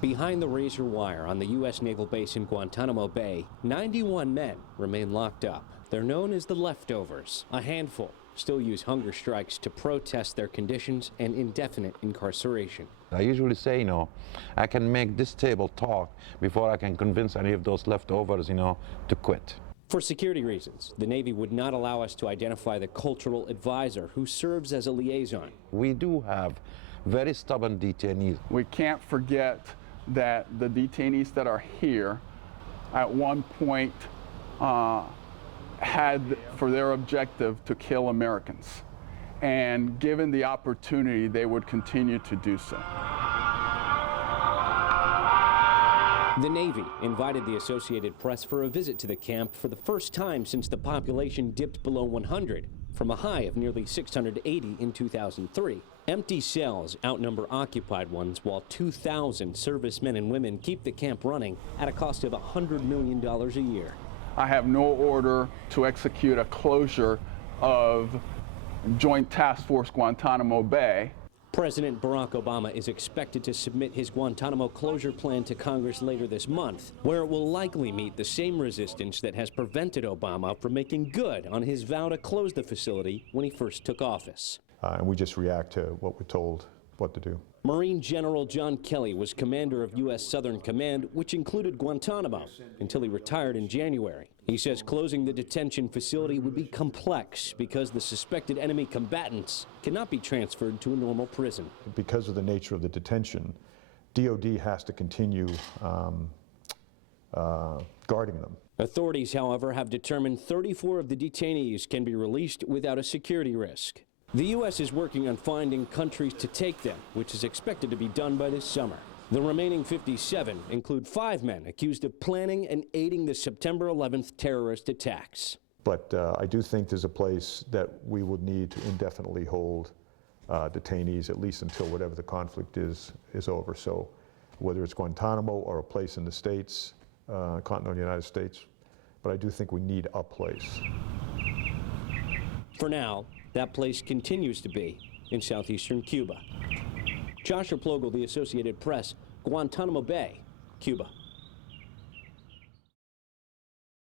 Behind the razor wire on the U.S. naval base in Guantanamo Bay, 91 men remain locked up. They're known as the leftovers. A handful still use hunger strikes to protest their conditions and indefinite incarceration. I usually say, I can make this table talk before I can convince any of those leftovers, to quit. For security reasons, the Navy would not allow us to identify the cultural advisor who serves as a liaison. We do have very stubborn detainees. We can't forget that the detainees that are here at one point had for their objective to kill Americans. And given the opportunity, they would continue to do so. The Navy invited the Associated Press for a visit to the camp for the first time since the population dipped below 100, from a high of nearly 680 in 2003. Empty cells outnumber occupied ones, while 2,000 servicemen and women keep the camp running at a cost of $100 million a year. I have no order to execute a closure of Joint Task Force Guantanamo Bay. President Barack Obama is expected to submit his Guantanamo closure plan to Congress later this month, where it will likely meet the same resistance that has prevented Obama from making good on his vow to close the facility when he first took office. And we just react to what we're told what to do. Marine General John Kelly was commander of U.S. Southern Command, which included Guantanamo, until he retired in January. He says closing the detention facility would be complex because the suspected enemy combatants cannot be transferred to a normal prison. Because of the nature of the detention, DOD has to continue guarding them. Authorities, however, have determined 34 of the detainees can be released without a security risk. The U.S. is working on finding countries to take them, which is expected to be done by this summer. The remaining 57 include 5 men accused of planning and aiding the September 11th terrorist attacks. But I do think there's a place that we would need to indefinitely hold detainees, at least until whatever the conflict is over. So whether it's Guantanamo or a place in the States, continental United States, but I do think we need a place. For now, that place continues to be in southeastern Cuba. Joshua Plogel, The Associated Press, Guantanamo Bay, Cuba.